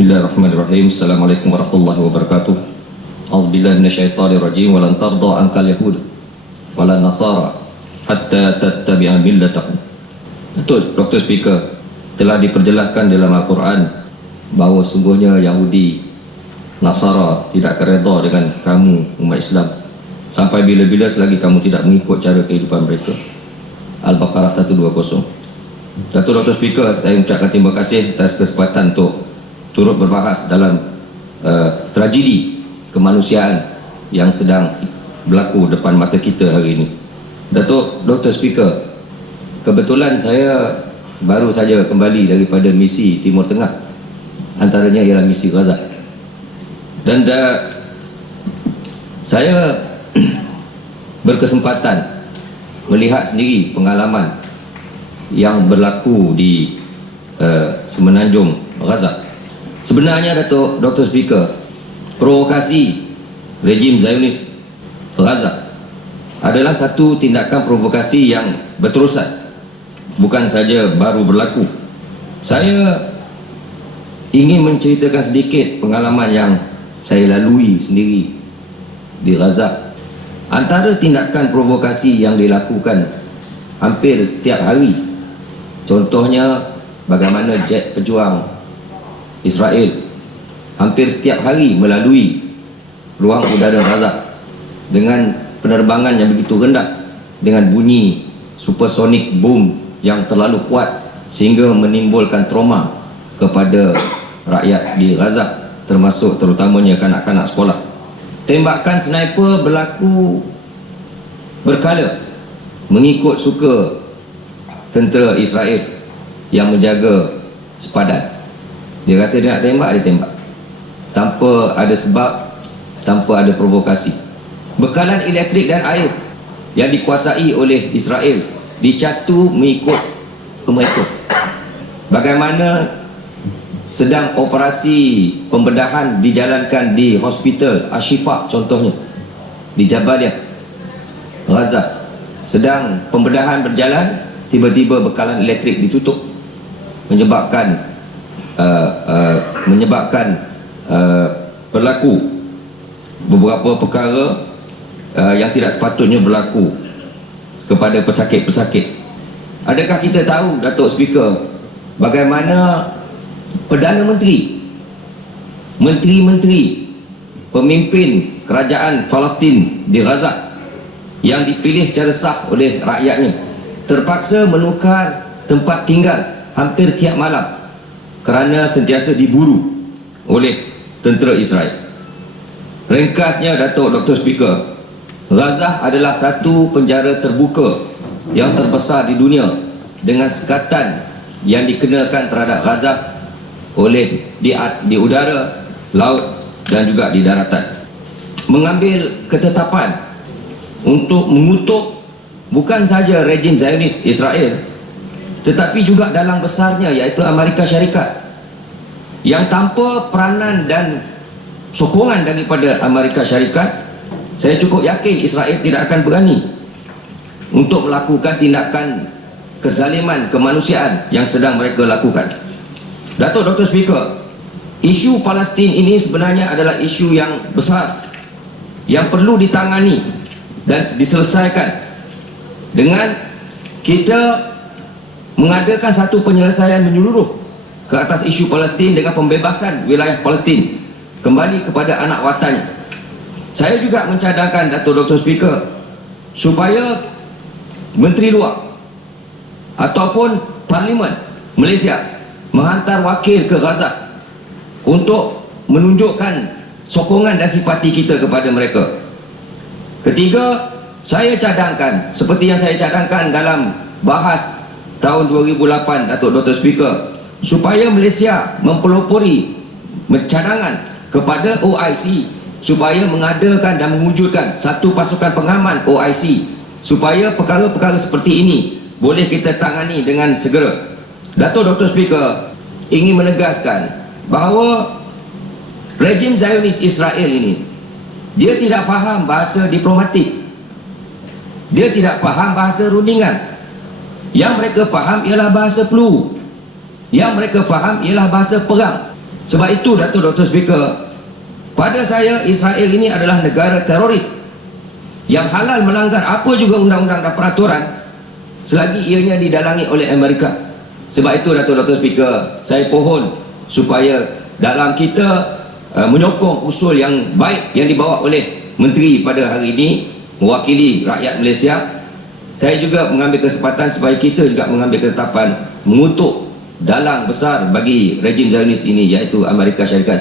Bismillahirrahmanirrahim. Assalamualaikum warahmatullahi wabarakatuh. A'udzubillahi minasyaitonirrajim. Walan tarda ankal yahud walan nasara hatta tattabi'a millatahum. Dr. Speaker, telah diperjelaskan dalam Al-Quran bahawa sungguhnya Yahudi, Nasara tidak akan redha dengan kamu umat Islam sampai bila-bila selagi kamu tidak mengikut cara kehidupan mereka. Al-Baqarah 120. Dr. Speaker, saya ucapkan terima kasih atas kesempatan untuk turut berbahas dalam tragedi kemanusiaan yang sedang berlaku depan mata kita hari ini. Dr. Speaker, kebetulan saya baru saja kembali daripada misi Timur Tengah, antaranya ialah misi Gaza, dan saya berkesempatan melihat sendiri pengalaman yang berlaku di semenanjung Gaza. Sebenarnya Dr. Speaker, provokasi rejim Zionis Gaza adalah satu tindakan provokasi yang berterusan, bukan saja baru berlaku. Saya ingin menceritakan sedikit pengalaman yang saya lalui sendiri di Gaza. Antara tindakan provokasi yang dilakukan hampir setiap hari, contohnya bagaimana jet pejuang Israel hampir setiap hari melalui ruang udara Gaza dengan penerbangan yang begitu rendah, dengan bunyi supersonic boom yang terlalu kuat sehingga menimbulkan trauma kepada rakyat di Gaza, termasuk terutamanya kanak-kanak sekolah. Tembakan sniper berlaku berkala mengikut suka tentera Israel yang menjaga sepadan. Dia rasa dia nak tembak, dia tembak tanpa ada sebab, tanpa ada provokasi. Bekalan elektrik dan air yang dikuasai oleh Israel dicatu mengikut mereka. Bagaimana sedang operasi pembedahan dijalankan di hospital Ashifa, contohnya di Jabalia, Gaza, sedang pembedahan berjalan, tiba-tiba bekalan elektrik ditutup, menyebabkan berlaku beberapa perkara yang tidak sepatutnya berlaku kepada pesakit-pesakit. Adakah kita tahu, Datuk Speaker, bagaimana Perdana Menteri, menteri-menteri, pemimpin kerajaan Palestin di Gaza yang dipilih secara sah oleh rakyatnya terpaksa menukar tempat tinggal hampir tiap malam kerana sentiasa diburu oleh tentera Israel. Ringkasnya, Dr. Speaker, Gaza adalah satu penjara terbuka yang terbesar di dunia dengan sekatan yang dikenakan terhadap Gaza oleh di udara, laut dan juga di daratan. Mengambil ketetapan untuk mengutuk bukan saja rejim Zionis Israel, tetapi juga dalam besarnya iaitu Amerika Syarikat, yang tanpa peranan dan sokongan daripada Amerika Syarikat, saya cukup yakin Israel tidak akan berani untuk melakukan tindakan kezaliman kemanusiaan yang sedang mereka lakukan. Dr. Speaker, isu Palestin ini sebenarnya adalah isu yang besar yang perlu ditangani dan diselesaikan dengan kita mengadakan satu penyelesaian menyeluruh ke atas isu Palestin dengan pembebasan wilayah Palestin kembali kepada anak watannya. Saya juga mencadangkan, Dr. Speaker, supaya Menteri Luar ataupun Parlimen Malaysia menghantar wakil ke Gaza untuk menunjukkan sokongan dan simpati kita kepada mereka. Ketiga, saya cadangkan seperti yang saya cadangkan dalam bahas tahun 2008, Dr. Speaker, supaya Malaysia mempelopori cadangan kepada OIC supaya mengadakan dan mewujudkan satu pasukan pengaman OIC supaya perkara-perkara seperti ini boleh kita tangani dengan segera. Dr. Speaker, ingin menegaskan bahawa rejim Zionis Israel ini, dia tidak faham bahasa diplomatik, dia tidak faham bahasa rundingan. Yang mereka faham ialah bahasa peluru, yang mereka faham ialah bahasa perang. Sebab itu Dr. Speaker, pada saya Israel ini adalah negara teroris yang halal melanggar apa juga undang-undang dan peraturan selagi ianya didalangi oleh Amerika. Sebab itu Dr. Speaker, saya pohon supaya dalam kita menyokong usul yang baik yang dibawa oleh Menteri pada hari ini mewakili rakyat Malaysia. Saya juga mengambil kesempatan supaya kita juga mengambil ketetapan mengutuk dalang besar bagi rejim Zionis ini, iaitu Amerika Syarikat.